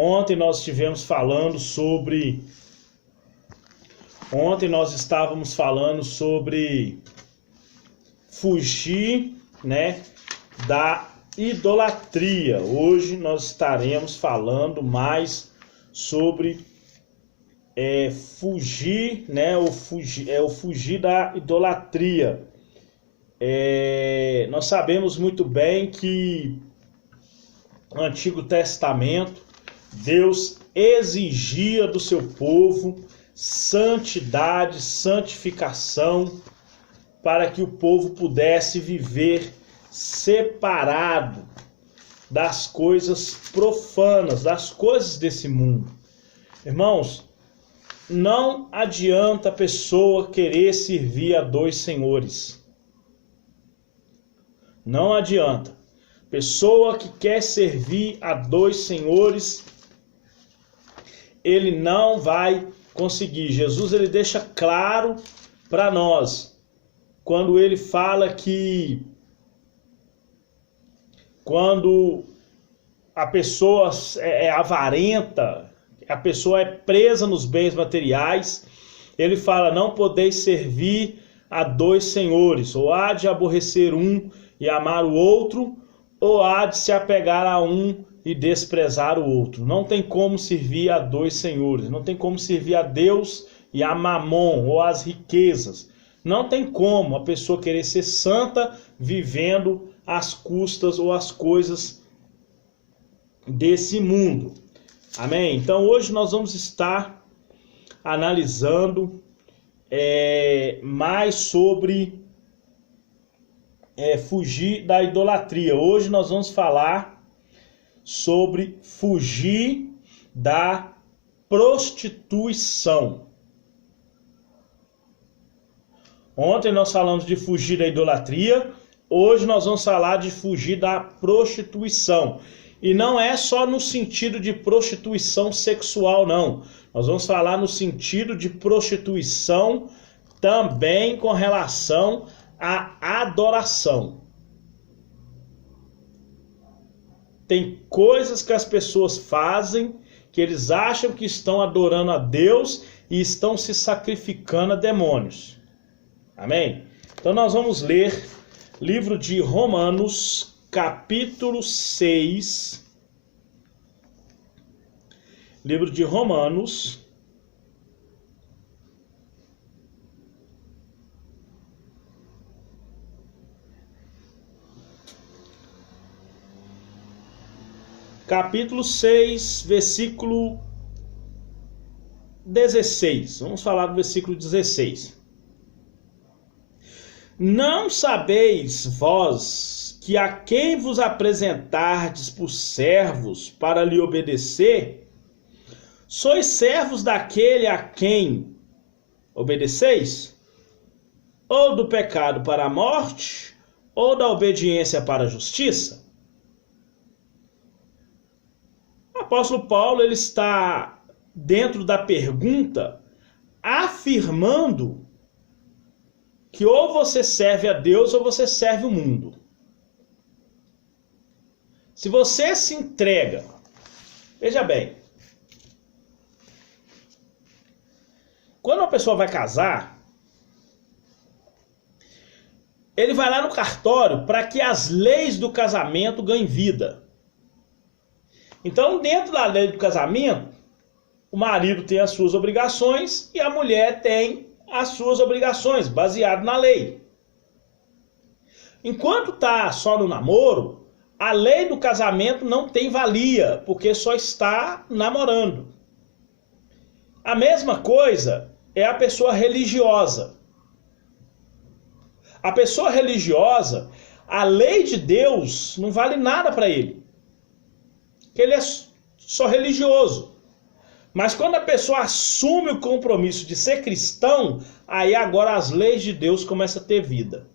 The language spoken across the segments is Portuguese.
Ontem nós estávamos falando sobre fugir, né, da idolatria. Hoje nós estaremos falando mais sobre fugir, né, o fugir da idolatria. Nós sabemos muito bem que no Antigo Testamento Deus exigia do seu povo santidade, santificação, para que o povo pudesse viver separado das coisas profanas, das coisas desse mundo. Irmãos, não adianta a pessoa querer servir a dois senhores. Não adianta. Pessoa que quer servir a dois senhores, ele não vai conseguir. Jesus ele deixa claro para nós, quando ele fala que quando a pessoa é avarenta, a pessoa é presa nos bens materiais, ele fala: não podeis servir a dois senhores, ou há de aborrecer um e amar o outro, ou há de se apegar a um e desprezar o outro. Não tem como servir a dois senhores, não tem como servir a Deus e a Mamon, ou as riquezas. Não tem como a pessoa querer ser santa vivendo às custas ou as coisas desse mundo. Amém? Então hoje nós vamos estar analisando mais sobre fugir da idolatria. Hoje nós vamos falar sobre fugir da prostituição. Ontem nós falamos de fugir da idolatria, hoje nós vamos falar de fugir da prostituição. E não é só no sentido de prostituição sexual, não. Nós vamos falar no sentido de prostituição também com relação à adoração. Tem coisas que as pessoas fazem que eles acham que estão adorando a Deus e estão se sacrificando a demônios. Amém? Então nós vamos ler livro de Romanos, capítulo 6. Livro de Romanos, capítulo 6, versículo 16. Vamos falar do versículo 16. Não sabeis vós que a quem vos apresentardes por servos para lhe obedecer, sois servos daquele a quem obedeceis? Ou do pecado para a morte, ou da obediência para a justiça? O apóstolo Paulo ele está dentro da pergunta afirmando que ou você serve a Deus ou você serve o mundo. Se você se entrega, veja bem, quando uma pessoa vai casar, ele vai lá no cartório para que as leis do casamento ganhem vida. Então, dentro da lei do casamento, o marido tem as suas obrigações e a mulher tem as suas obrigações, baseado na lei. Enquanto está só no namoro, a lei do casamento não tem valia, porque só está namorando. A mesma coisa é a pessoa religiosa. A pessoa religiosa, a lei de Deus não vale nada para ele, porque ele é só religioso. Mas quando a pessoa assume o compromisso de ser cristão, aí agora as leis de Deus começam a ter vida.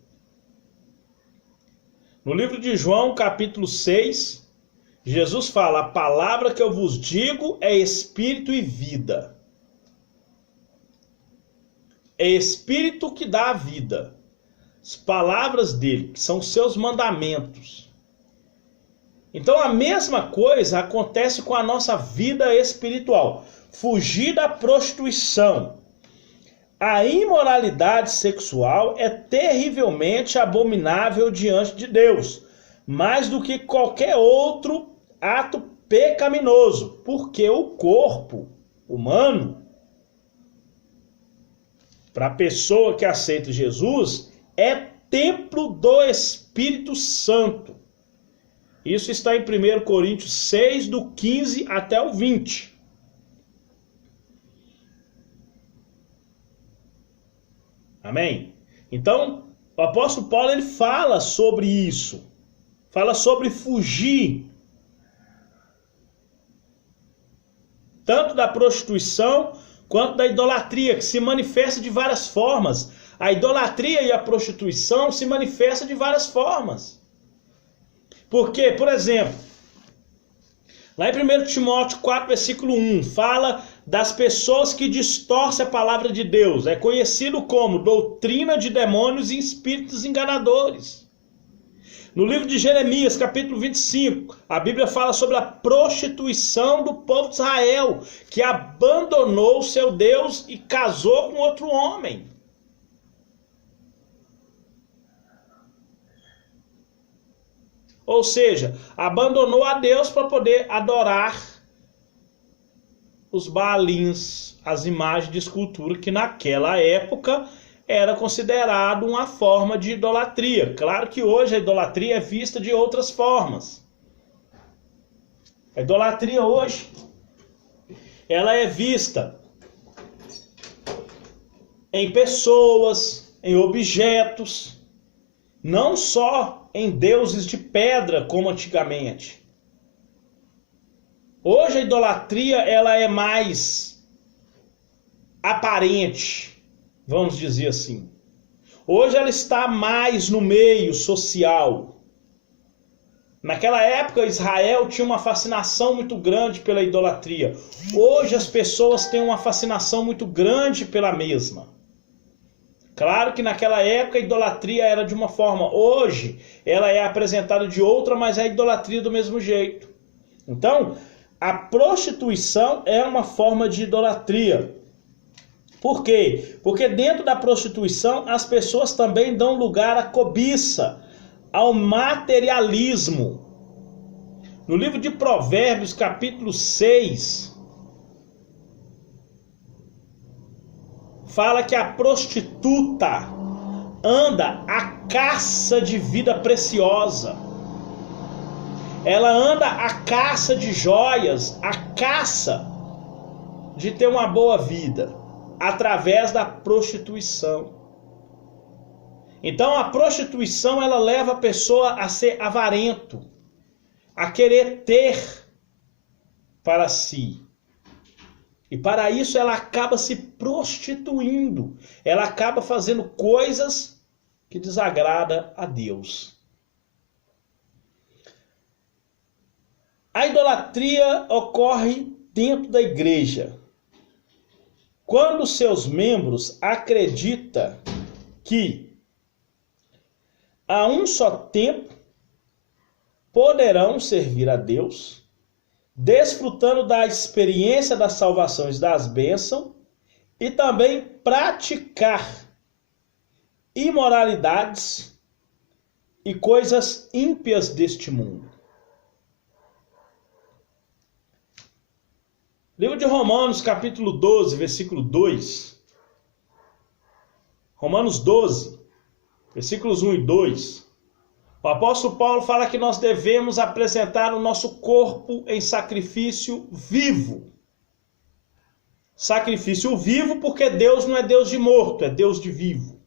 No livro de João, capítulo 6, Jesus fala: a palavra que eu vos digo é espírito e vida. É espírito que dá a vida. As palavras dele, que são os seus mandamentos. Então a mesma coisa acontece com a nossa vida espiritual. Fugir da prostituição. A imoralidade sexual é terrivelmente abominável diante de Deus, mais do que qualquer outro ato pecaminoso, porque o corpo humano, para a pessoa que aceita Jesus, é templo do Espírito Santo. Isso está em 1 Coríntios 6, do 15 até o 20. Amém? Então, o apóstolo Paulo ele fala sobre isso. Fala sobre fugir tanto da prostituição quanto da idolatria, que se manifesta de várias formas. A idolatria e a prostituição se manifestam de várias formas. Porque, por exemplo, lá em 1 Timóteo 4, versículo 1, fala das pessoas que distorcem a palavra de Deus. É conhecido como doutrina de demônios e espíritos enganadores. No livro de Jeremias, capítulo 25, a Bíblia fala sobre a prostituição do povo de Israel, que abandonou o seu Deus e casou com outro homem. Ou seja, abandonou a Deus para poder adorar os baalins, as imagens de escultura, que naquela época era considerado uma forma de idolatria. Claro que hoje a idolatria é vista de outras formas. A idolatria hoje, ela é vista em pessoas, em objetos, não só em deuses de pedra como antigamente. Hoje a idolatria ela é mais aparente, vamos dizer assim. Hoje ela está mais no meio social. Naquela época Israel tinha uma fascinação muito grande pela idolatria. Hoje as pessoas têm uma fascinação muito grande pela mesma. Claro que naquela época a idolatria era de uma forma, hoje ela é apresentada de outra, mas é idolatria do mesmo jeito. Então, a prostituição é uma forma de idolatria. Por quê? Porque dentro da prostituição as pessoas também dão lugar à cobiça, ao materialismo. No livro de Provérbios, capítulo 6, fala que a prostituta anda à caça de vida preciosa. Ela anda à caça de joias, à caça de ter uma boa vida, através da prostituição. Então a prostituição ela leva a pessoa a ser avarento, a querer ter para si. E para isso ela acaba se prostituindo. Ela acaba fazendo coisas que desagradam a Deus. A idolatria ocorre dentro da igreja. Quando seus membros acreditam que a um só tempo poderão servir a Deus, desfrutando da experiência das salvações das bênçãos e também praticar imoralidades e coisas ímpias deste mundo. Livro de Romanos, capítulo 12, versículo 2. Romanos 12, versículos 1 e 2. O apóstolo Paulo fala que nós devemos apresentar o nosso corpo em sacrifício vivo. Sacrifício vivo porque Deus não é Deus de morto, é Deus de vivo.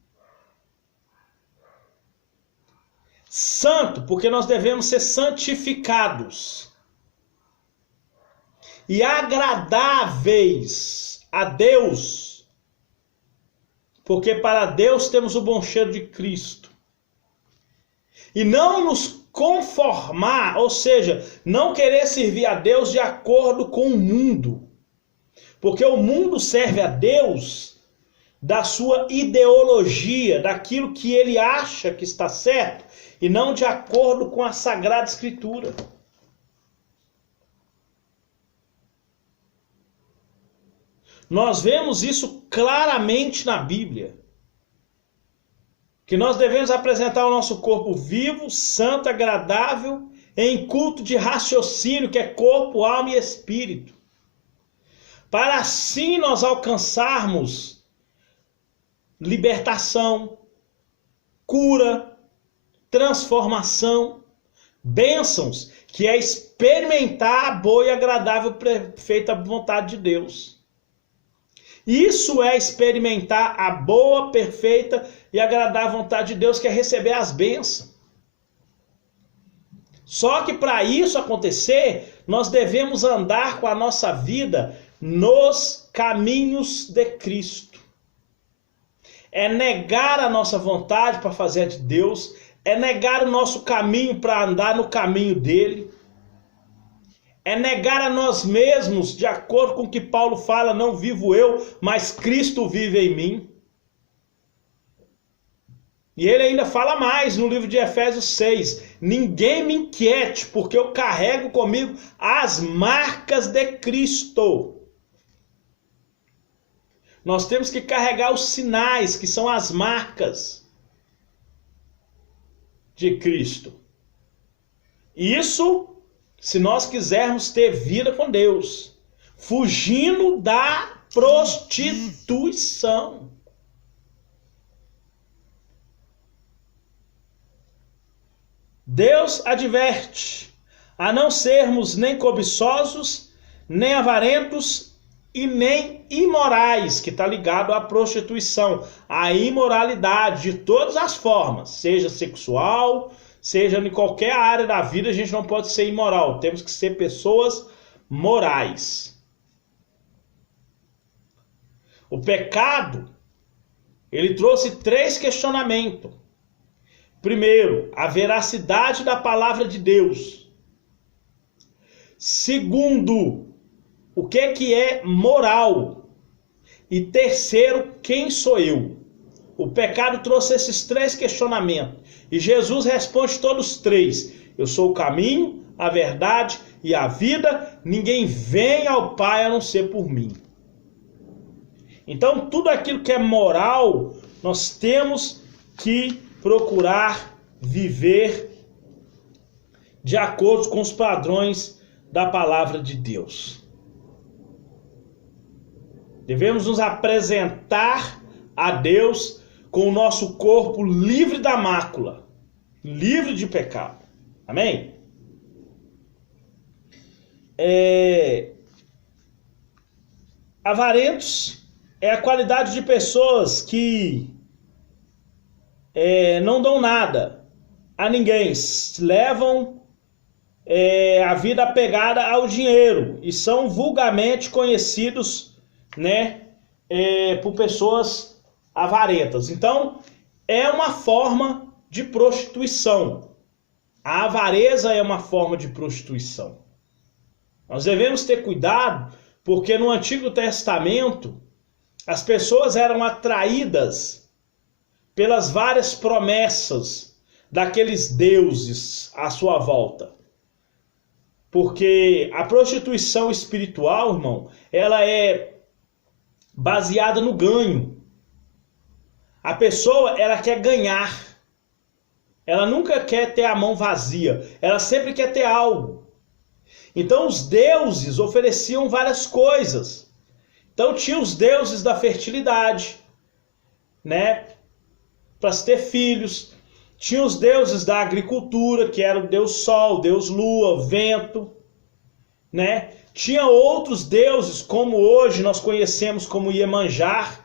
Santo, porque nós devemos ser santificados. E agradáveis a Deus, porque para Deus temos o bom cheiro de Cristo. E não nos conformar, ou seja, não querer servir a Deus de acordo com o mundo. Porque o mundo serve a Deus da sua ideologia, daquilo que ele acha que está certo, e não de acordo com a Sagrada Escritura. Nós vemos isso claramente na Bíblia. Que nós devemos apresentar o nosso corpo vivo, santo, agradável, em culto de raciocínio, que é corpo, alma e espírito. Para assim nós alcançarmos libertação, cura, transformação, bênçãos, que é experimentar a boa e agradável perfeita vontade de Deus. Isso é experimentar a boa, perfeita e agradável vontade de Deus, que é receber as bênçãos. Só que para isso acontecer, nós devemos andar com a nossa vida nos caminhos de Cristo. É negar a nossa vontade para fazer a de Deus, é negar o nosso caminho para andar no caminho dele, é negar a nós mesmos, de acordo com o que Paulo fala, não vivo eu, mas Cristo vive em mim. E ele ainda fala mais no livro de Efésios 6, ninguém me inquiete, porque eu carrego comigo as marcas de Cristo. Nós temos que carregar os sinais, que são as marcas de Cristo. Isso se nós quisermos ter vida com Deus, fugindo da prostituição. Deus adverte a não sermos nem cobiçosos, nem avarentos e nem imorais, que está ligado à prostituição, à imoralidade de todas as formas, seja sexual, seja em qualquer área da vida, a gente não pode ser imoral, temos que ser pessoas morais. O pecado, ele trouxe 3 questionamentos. Primeiro, a veracidade da palavra de Deus. Segundo, o que é moral? E terceiro, quem sou eu? O pecado trouxe esses 3 questionamentos. E Jesus responde todos os 3. Eu sou o caminho, a verdade e a vida. Ninguém vem ao Pai a não ser por mim. Então, tudo aquilo que é moral, nós temos que procurar viver de acordo com os padrões da palavra de Deus. Devemos nos apresentar a Deus com o nosso corpo livre da mácula, livre de pecado. Amém? Avarentos é a qualidade de pessoas que não dão nada a ninguém, levam a vida apegada ao dinheiro e são vulgarmente conhecidos, por pessoas avarentas. Então, é uma forma de prostituição. A avareza é uma forma de prostituição. Nós devemos ter cuidado, porque no Antigo Testamento as pessoas eram atraídas pelas várias promessas daqueles deuses à sua volta. Porque a prostituição espiritual, irmão, ela é baseada no ganho. A pessoa, ela quer ganhar. Ela nunca quer ter a mão vazia. Ela sempre quer ter algo. Então os deuses ofereciam várias coisas. Então tinha os deuses da fertilidade, para se ter filhos. Tinha os deuses da agricultura, que era o deus sol, deus lua, vento, Tinha outros deuses, como hoje nós conhecemos como Iemanjá,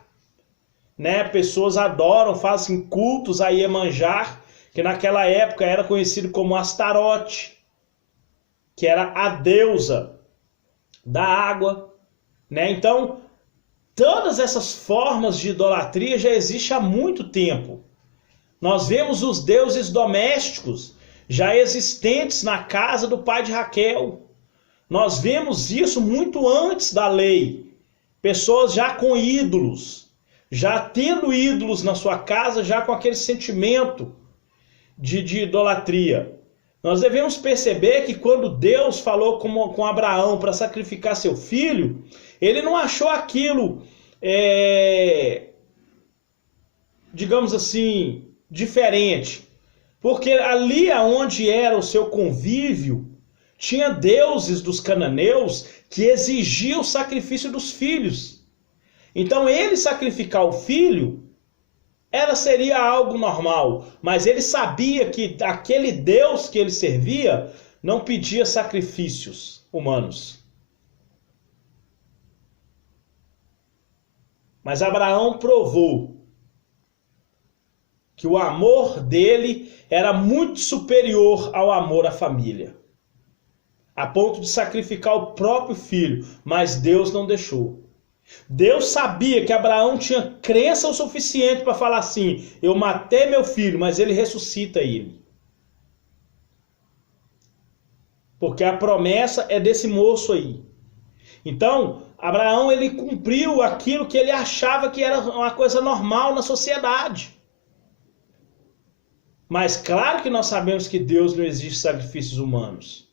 Pessoas adoram, fazem cultos a Iemanjá, que naquela época era conhecido como Astarote, que era a deusa da água, Então, todas essas formas de idolatria já existem há muito tempo. Nós vemos os deuses domésticos já existentes na casa do pai de Raquel. Nós vemos isso muito antes da lei. Pessoas já com ídolos, já tendo ídolos na sua casa, já com aquele sentimento de idolatria. Nós devemos perceber que quando Deus falou com Abraão para sacrificar seu filho, ele não achou aquilo, digamos assim, diferente. Porque ali onde era o seu convívio, tinha deuses dos cananeus que exigiam o sacrifício dos filhos. Então ele sacrificar o filho seria algo normal, mas ele sabia que aquele Deus que ele servia não pedia sacrifícios humanos. Mas Abraão provou que o amor dele era muito superior ao amor à família, a ponto de sacrificar o próprio filho, mas Deus não deixou. Deus sabia que Abraão tinha crença o suficiente para falar assim: eu matei meu filho, mas ele ressuscita ele. Porque a promessa é desse moço aí. Então, Abraão ele cumpriu aquilo que ele achava que era uma coisa normal na sociedade. Mas claro que nós sabemos que Deus não exige sacrifícios humanos.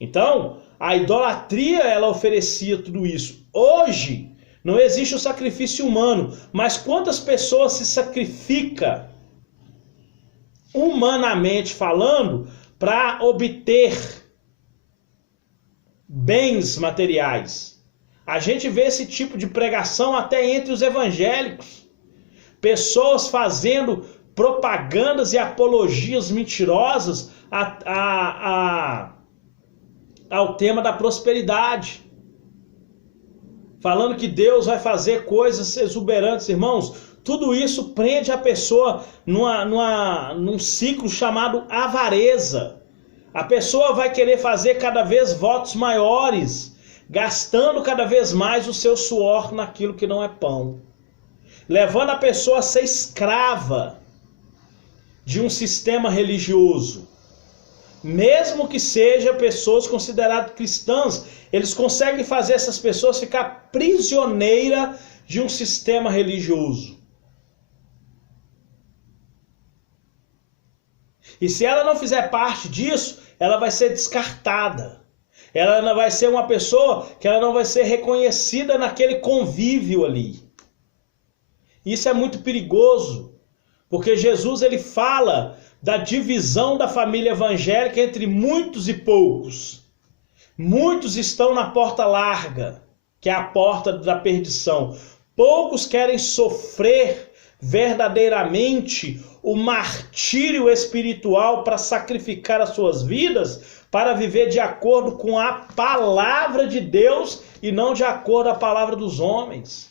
Então, a idolatria ela oferecia tudo isso. Hoje, não existe o sacrifício humano, mas quantas pessoas se sacrificam, humanamente falando, para obter bens materiais? A gente vê esse tipo de pregação até entre os evangélicos. Pessoas fazendo propagandas e apologias mentirosas ao tema da prosperidade. Falando que Deus vai fazer coisas exuberantes, irmãos. Tudo isso prende a pessoa num ciclo chamado avareza. A pessoa vai querer fazer cada vez votos maiores, gastando cada vez mais o seu suor naquilo que não é pão. Levando a pessoa a ser escrava de um sistema religioso. Mesmo que sejam pessoas consideradas cristãs, eles conseguem fazer essas pessoas ficar prisioneiras de um sistema religioso. E se ela não fizer parte disso, ela vai ser descartada. Ela não vai ser uma pessoa que ela não vai ser reconhecida naquele convívio ali. Isso é muito perigoso, porque Jesus ele fala da divisão da família evangélica entre muitos e poucos. Muitos estão na porta larga, que é a porta da perdição. Poucos querem sofrer verdadeiramente o martírio espiritual para sacrificar as suas vidas, para viver de acordo com a palavra de Deus e não de acordo com a palavra dos homens.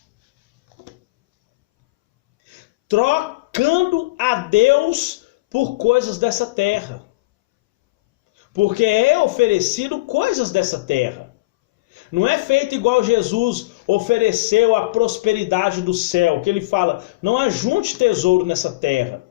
Trocando a Deus por coisas dessa terra. Porque é oferecido coisas dessa terra. Não é feito igual Jesus ofereceu a prosperidade do céu, que ele fala: não ajunte tesouro nessa terra,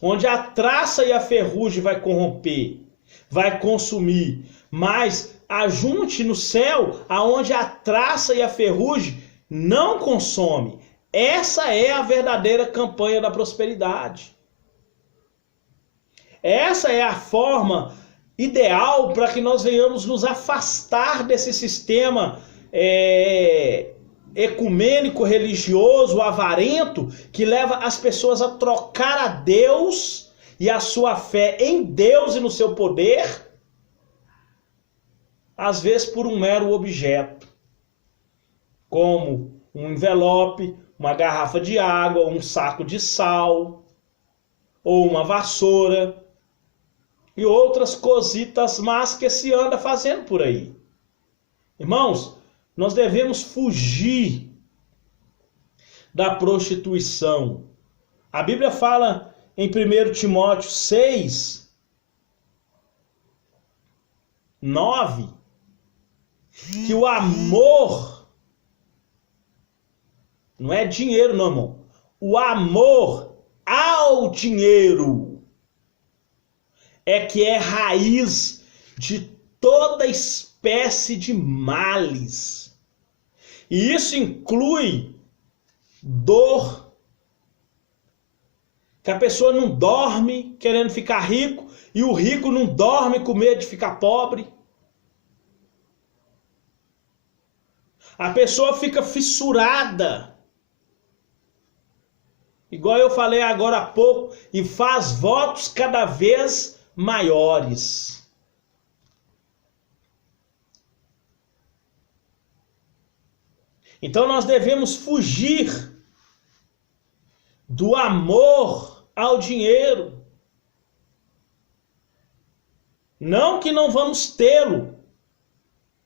onde a traça e a ferrugem vai corromper, vai consumir, mas ajunte no céu, aonde a traça e a ferrugem não consome. Essa é a verdadeira campanha da prosperidade. Essa é a forma ideal para que nós venhamos nos afastar desse sistema ecumênico, religioso, avarento, que leva as pessoas a trocar a Deus e a sua fé em Deus e no seu poder, às vezes por um mero objeto, como um envelope, uma garrafa de água, um saco de sal, ou uma vassoura, e outras cositas más que se anda fazendo por aí. Irmãos, nós devemos fugir da prostituição. A Bíblia fala em 1 Timóteo 6, 9, que o amor não é dinheiro, não, irmão. O amor ao dinheiro é que é raiz de toda espécie de males. E isso inclui dor, Que a pessoa não dorme querendo ficar rico e o rico não dorme com medo de ficar pobre. A pessoa fica fissurada, igual eu falei agora há pouco, e faz votos cada vez maiores. Então nós devemos fugir do amor ao dinheiro. Não que não vamos tê-lo.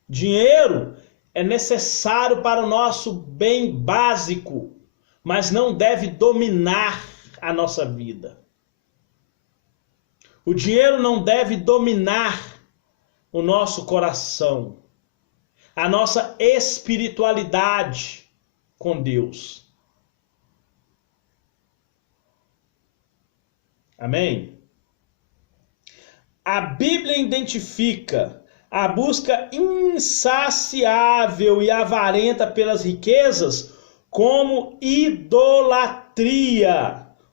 Dinheiro é necessário para o nosso bem básico, mas não deve dominar a nossa vida. O dinheiro não deve dominar o nosso coração, a nossa espiritualidade com Deus. Amém? A Bíblia identifica a busca insaciável e avarenta pelas riquezas como idolatria,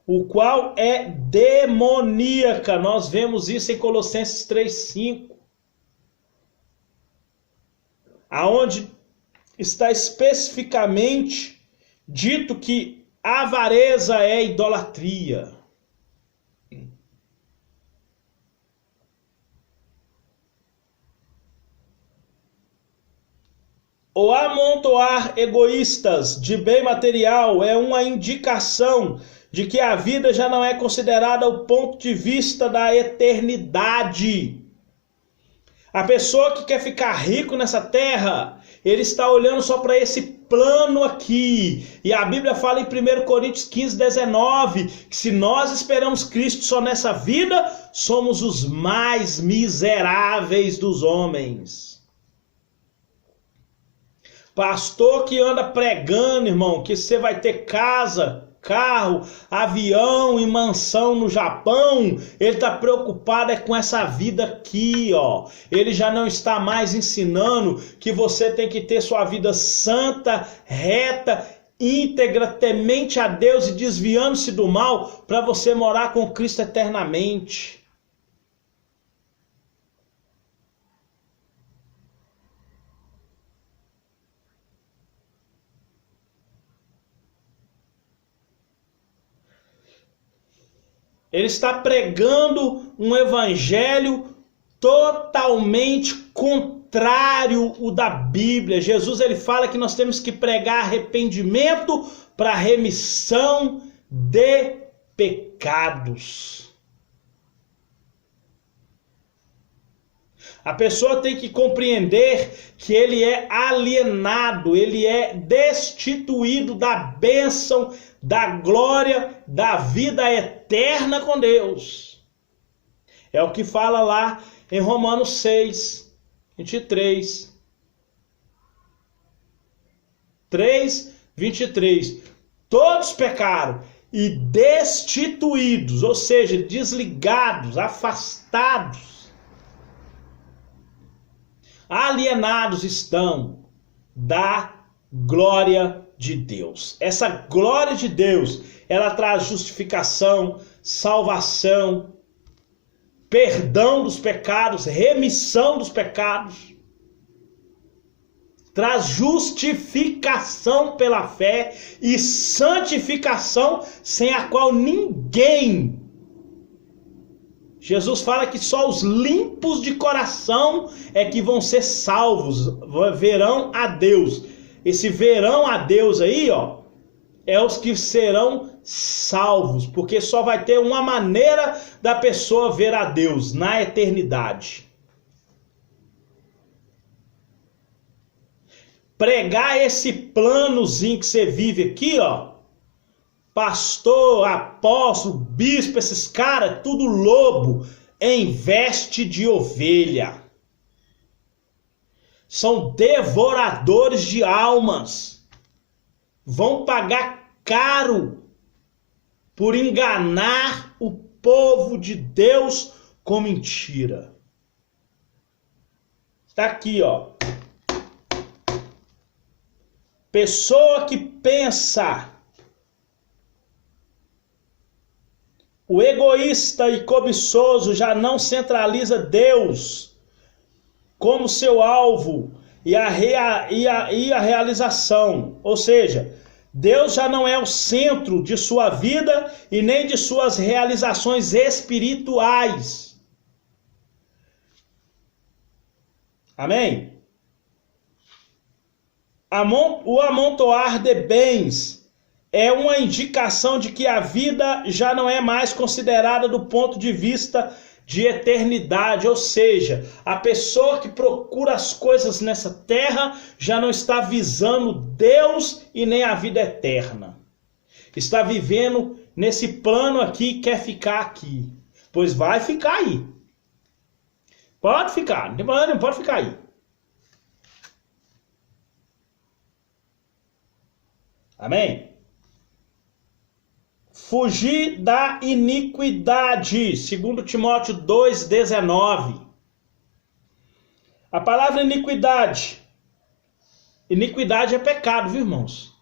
o qual é demoníaca. Nós vemos isso em Colossenses 3:5, aonde está especificamente dito que a avareza é idolatria. O amontoar egoístas de bem material é uma indicação de que a vida já não é considerada o ponto de vista da eternidade. A pessoa que quer ficar rico nessa terra, ele está olhando só para esse plano aqui. E a Bíblia fala em 1 Coríntios 15:19, que se nós esperamos Cristo só nessa vida, somos os mais miseráveis dos homens. Pastor que anda pregando, irmão, que você vai ter casa, carro, avião e mansão no Japão, ele está preocupado com essa vida aqui, ó. Ele já não está mais ensinando que você tem que ter sua vida santa, reta, íntegra, temente a Deus e desviando-se do mal para você morar com Cristo eternamente. Ele está pregando um evangelho totalmente contrário ao da Bíblia. Jesus ele fala que nós temos que pregar arrependimento para remissão de pecados. A pessoa tem que compreender que ele é alienado, ele é destituído da bênção, da glória, da vida eterna com Deus. É o que fala lá em Romanos 6:23. 3:23. Todos pecaram e destituídos, ou seja, desligados, afastados, alienados estão da glória de Deus. Essa glória de Deus, ela traz justificação, salvação, perdão dos pecados, remissão dos pecados. Traz justificação pela fé e santificação sem a qual ninguém. Jesus fala que só os limpos de coração é que vão ser salvos, verão a Deus. Esse verão a Deus aí, ó, é os que serão salvos, porque só vai ter uma maneira da pessoa ver a Deus, na eternidade. Pregar esse planozinho que você vive aqui, ó, pastor, apóstolo, bispo, esses caras, tudo lobo, em veste de ovelha. São devoradores de almas. Vão pagar caro por enganar o povo de Deus com mentira. Está aqui, ó. Pessoa que pensa O egoísta e cobiçoso já não centraliza Deus como seu alvo e a realização. Ou seja, Deus já não é o centro de sua vida e nem de suas realizações espirituais. Amém? O amontoar de bens é uma indicação de que a vida já não é mais considerada do ponto de vista de eternidade, ou seja, a pessoa que procura as coisas nessa terra já não está visando Deus e nem a vida eterna. Está vivendo nesse plano aqui e quer ficar aqui. Pois vai ficar aí. Pode ficar, não tem problema nenhum, pode ficar aí. Amém? Fugir da iniquidade, segundo Timóteo 2,19. A palavra iniquidade é pecado, viu, irmãos?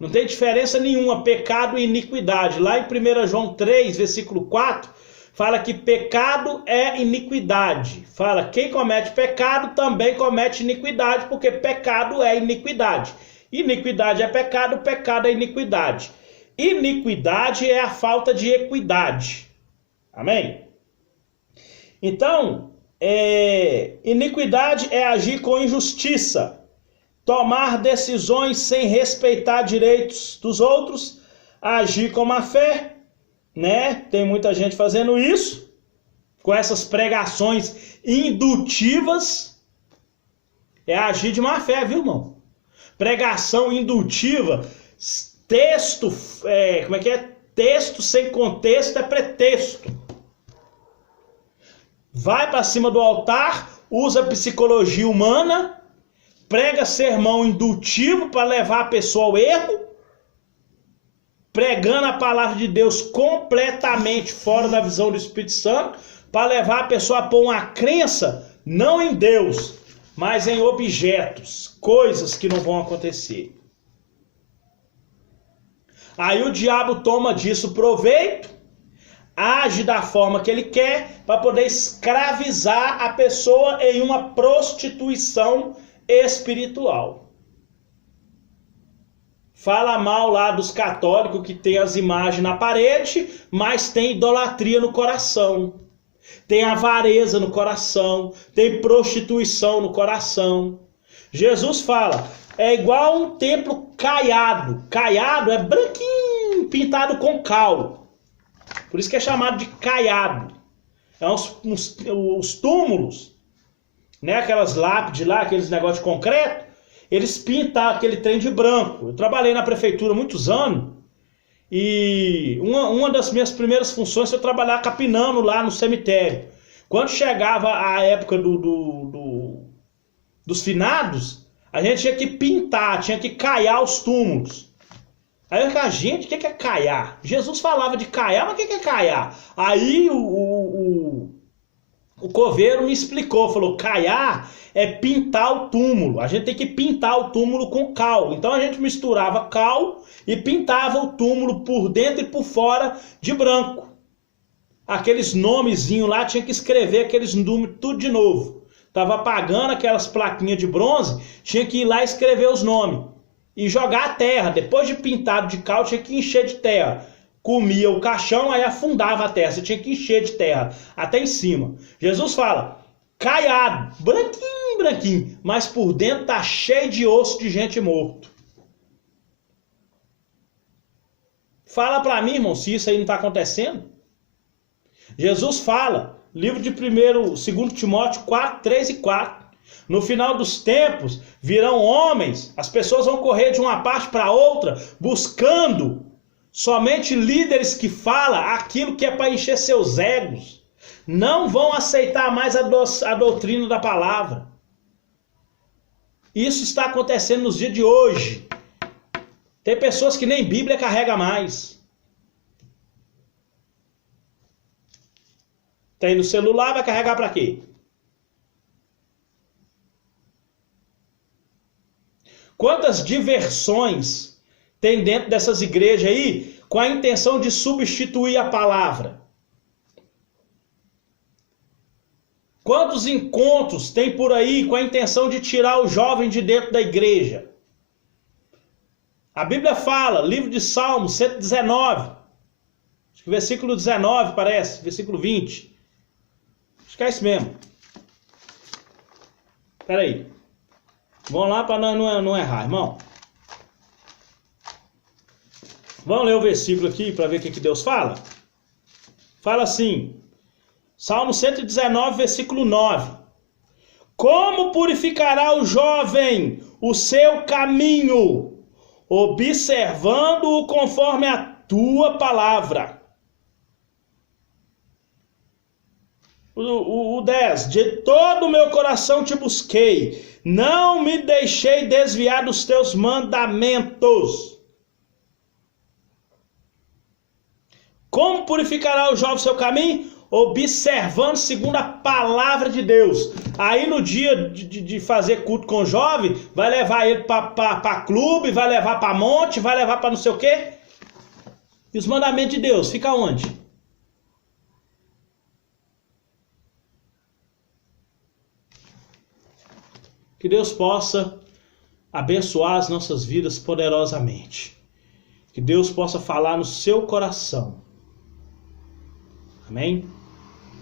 Não tem diferença nenhuma, pecado e iniquidade. Lá em 1 João 3, versículo 4, fala que pecado é iniquidade. Fala, quem comete pecado também comete iniquidade, porque pecado é iniquidade. Iniquidade é pecado, pecado é iniquidade. Iniquidade é a falta de equidade. Amém? Então, iniquidade é agir com injustiça, tomar decisões sem respeitar direitos dos outros, agir com má fé, né? Tem muita gente fazendo isso, com essas pregações indutivas, é agir de má fé, viu, irmão? Pregação indutiva, texto, texto sem contexto é pretexto. Vai para cima do altar, usa psicologia humana, prega sermão indutivo para levar a pessoa ao erro, pregando a palavra de Deus completamente fora da visão do Espírito Santo, para levar a pessoa a pôr uma crença não em Deus, mas em objetos, coisas que não vão acontecer. Aí o diabo toma disso proveito, age da forma que ele quer para poder escravizar a pessoa em uma prostituição espiritual. Fala mal lá dos católicos que tem as imagens na parede, mas tem idolatria no coração. Tem avareza no coração, tem prostituição no coração. Jesus fala, é igual um templo caiado. Caiado é branquinho, pintado com cal. Por isso que é chamado de caiado. É os túmulos, né? Aquelas lápides lá, aqueles negócios de concreto, eles pintam aquele trem de branco. Eu trabalhei na prefeitura há muitos anos e uma das minhas primeiras funções foi trabalhar capinando lá no cemitério. Quando chegava a época dos finados, a gente tinha que pintar, tinha que caiar os túmulos. Aí eu falei, gente, o que é caiar? Jesus falava de caiar, mas o que é caiar? Aí o coveiro me explicou, falou, caiar é pintar o túmulo. A gente tem que pintar o túmulo com cal. Então a gente misturava cal e pintava o túmulo por dentro e por fora de branco. Aqueles nomezinhos lá, tinha que escrever aqueles números tudo de novo. Tava apagando aquelas plaquinhas de bronze, tinha que ir lá escrever os nomes. E jogar a terra. Depois de pintado de cal, tinha que encher de terra. Comia o caixão, aí afundava a terra. Você tinha que encher de terra até em cima. Jesus fala, caiado, branquinho, branquinho, mas por dentro tá cheio de osso de gente morto. Fala para mim, irmão, se isso aí não está acontecendo. Jesus fala, livro de 2 Timóteo 4, 3 e 4. No final dos tempos, virão homens, as pessoas vão correr de uma parte para outra, buscando somente líderes que falam aquilo que é para encher seus egos. Não vão aceitar mais a doutrina da palavra. Isso está acontecendo nos dias de hoje. Tem pessoas que nem Bíblia carrega mais. Tem no celular, vai carregar para quê? Quantas diversões tem dentro dessas igrejas aí? com a intenção de substituir a palavra? Quantos encontros tem por aí com a intenção de tirar o jovem de dentro da igreja? A Bíblia fala, livro de Salmos 119, acho que versículo 19 parece, versículo 20. Acho que é isso mesmo. Espera aí. Vamos lá para não errar, irmão. Vamos ler o versículo aqui para ver o que Deus fala? Fala assim, Salmo 119, versículo 9. Como purificará o jovem o seu caminho, observando-o conforme a tua palavra? O 10. De todo o meu coração te busquei, não me deixei desviar dos teus mandamentos. Como purificará o jovem seu caminho? Observando segundo a palavra de Deus. Aí no dia de fazer culto com o jovem, vai levar ele para clube, vai levar para monte, vai levar para não sei o quê. E os mandamentos de Deus, fica onde? Que Deus possa abençoar as nossas vidas poderosamente. Que Deus possa falar no seu coração. Amém?